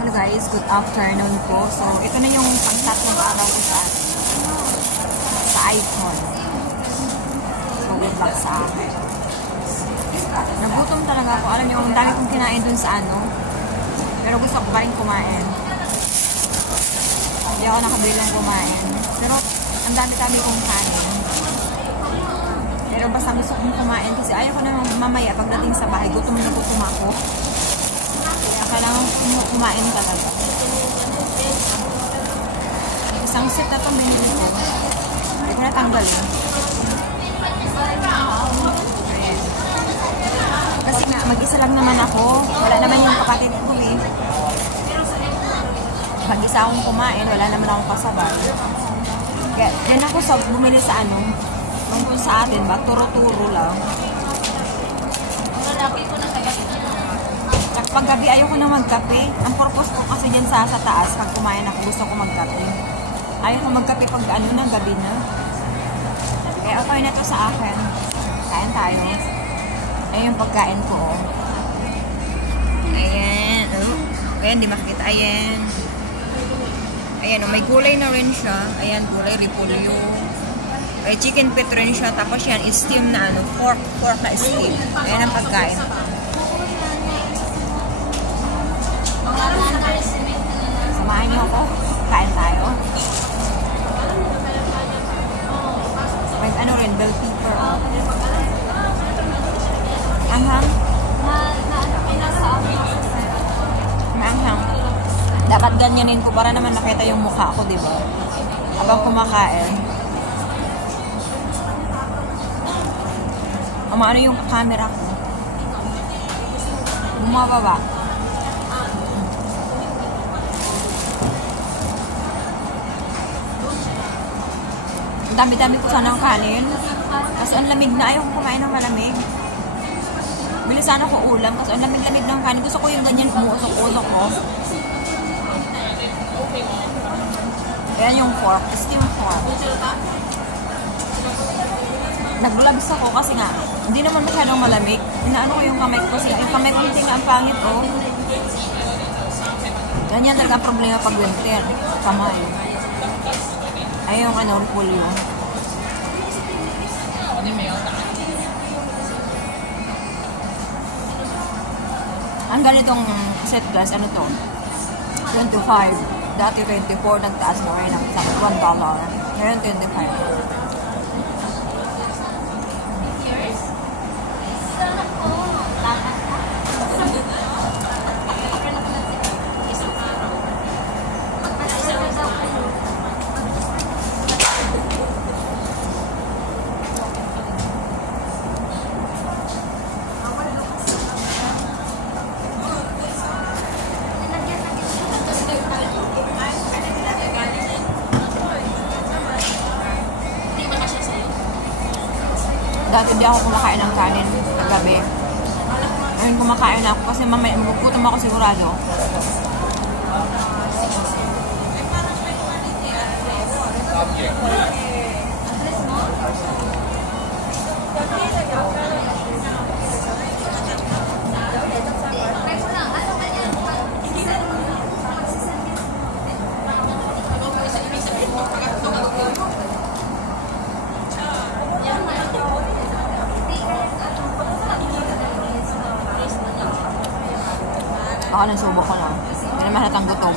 Hello guys, good afternoon po. So, ito na yung pang-tatlong araw ko sa iPhone. So, good luck sa akin. Nagutom talaga ako. Alam niyo, ang dami kong kinain dun sa ano. Pero gusto ko pa rin kumain. Hindi ako nakabilang kumain. Pero, ang dami-dami kong kanin. Pero basta gusto kong kumain kasi ayaw ko na mamaya pagdating sa bahay, gutom na gutom ako. Kailangan kumain talaga. Isang set na itong binili ko. Hindi ko natanggal yun. Kasi nga, mag-isa lang naman ako. Wala naman yung kapatid ko eh. Mag-isa akong kumain, wala naman akong kasabay. Kaya, yan ako sa bumili sa ano, nung sa atin ba, turo-turo lang. Paggabi ayoko na magkape. Ang purpose ko kasi dyan sa taas, pag kumain ako, gusto ko magkape. Ayoko magkape pag ano na, gabi na. Kaya okay na to sa akin. Kain tayo. Ayan yung pagkain ko. Ayan. Ayan, di makikita. Ayan. Ayan, may gulay na rin siya. Ayan, gulay, repolyo. May chicken pit rin siya. Tapos yan, steam na ano, pork na steam. Ayan ang pagkain. Samahan niyo ako. Kain tayo. May ano rin, bell pepper. Anghang. Maanghang. Dapat ganyanin ko para naman nakita yung mukha ko, diba? Habang kumakain. Ano yung camera ko? Bumababa. Dami-dami ko sana ng kanin. Kasi ang lamig na. Ayaw ko kumain ng malamig. Bili sana ko ulam. Kasi ang lamig-lamig ng kanin. Gusto ko yung ganyan umuusok-usok ko. Ayan yung pork. Steam pork. Naglulabis ako kasi nga, hindi naman masyadong malamig. Inaano ko yung kamay ko. Kasi yung kamay ko hindi nga ang pangit ko. Ganyan talaga ang problema pag winter. Kamay. Ay, yung ano, repolyo. Ang ganitong set glass, ano to? 25. Dati 24, nagtaas na ngayon ng $1. Ngayon 25. Dati di ako kumakain ng kanin kagabi. Ngayon kumakain ako kasi mamaya magugutom ako sigurado. Ako nasubo ko lang. Hindi naman hatang gutom.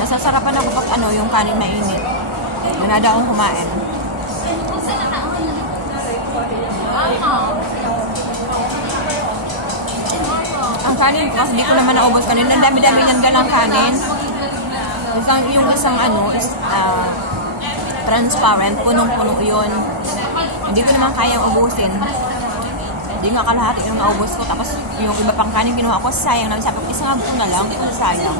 Nasasarapan ako pag ano, yung kanin mainit. Ganada akong kumain. Ang kanin ko kasi di ko naman naubos kanina. Ang dami-dami niyang dalang kanin. Yung isang ano is transparent, punong-puno yun. Hindi ko naman kayang ubusin. Hindi nga kalahati yung naubos ko. Tapos yung iba pang kanin kinuha ko, sayang naman. Sabi ko, isang ko na lang, hindi ko sayang.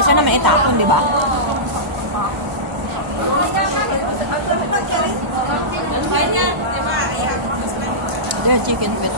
Isa naman itapon, di ba? Their chicken feet.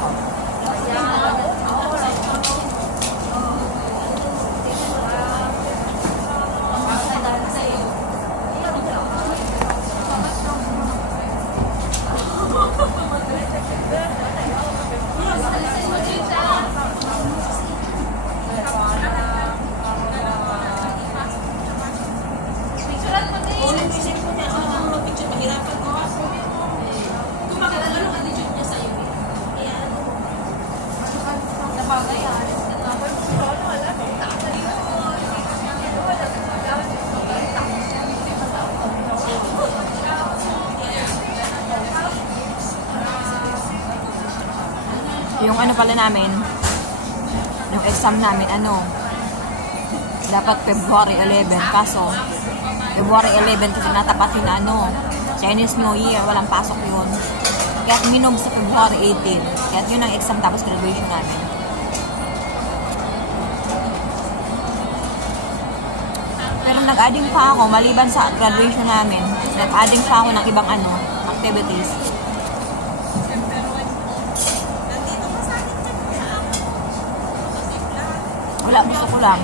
Yung ano pala namin, yung exam namin, dapat February 11. Kaso, February 11 kasi natapat yun Chinese New Year, walang pasok yun. Kaya minog sa February 18. Kaya yun ang exam tapos graduation namin. Pero nag-adding pa ako, maliban sa graduation namin, nag-adding pa ako ng ibang activities. Wala, gusto ko lang.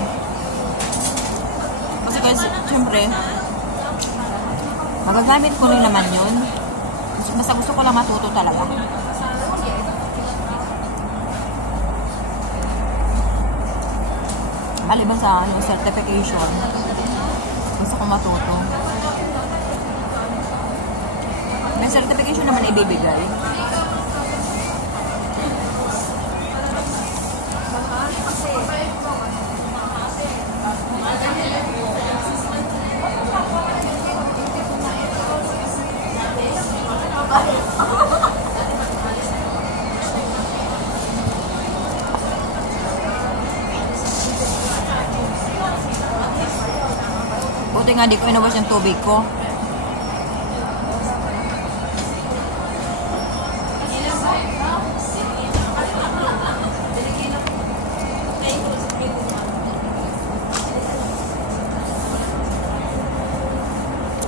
Kasi syempre, magagamit ko rin naman yun. Basta gusto ko lang matuto talaga. Maliban sa certification, gusto ko matuto. May certification naman ibibigay. Buti nga di ko inubos yung tubig ko.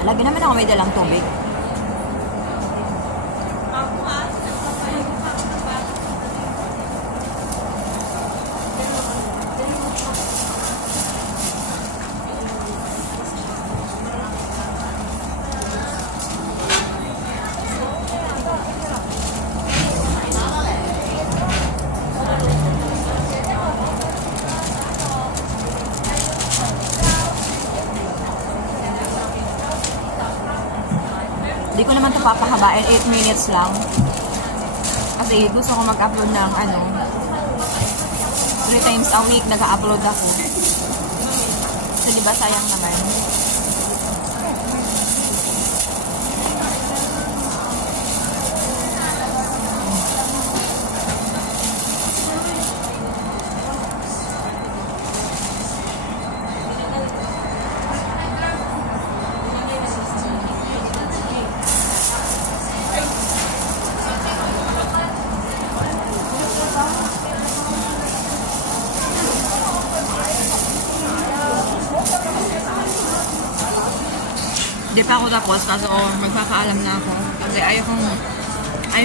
Lagi naman ako may dalang tubig. Hindi ko naman ito papahabain, 8 minutes lang. Kasi gusto ko mag-upload ng 3 times a week nag-upload ako. Kasi diba sayang naman. Hindi pa ako tapos, kaso magpapaalam na ako. Kasi ayaw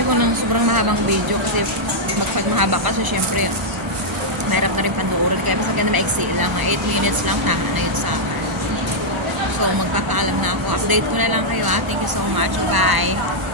ko ng sobrang mahabang video kasi magpag mahaba kasi syempre mahirap na rin panuorin. Kaya mas maganda maiksi lang. 8 minutes lang, tama na yun sa akin. So magpapaalam na ako. Update ko na lang kayo. Thank you so much. Bye!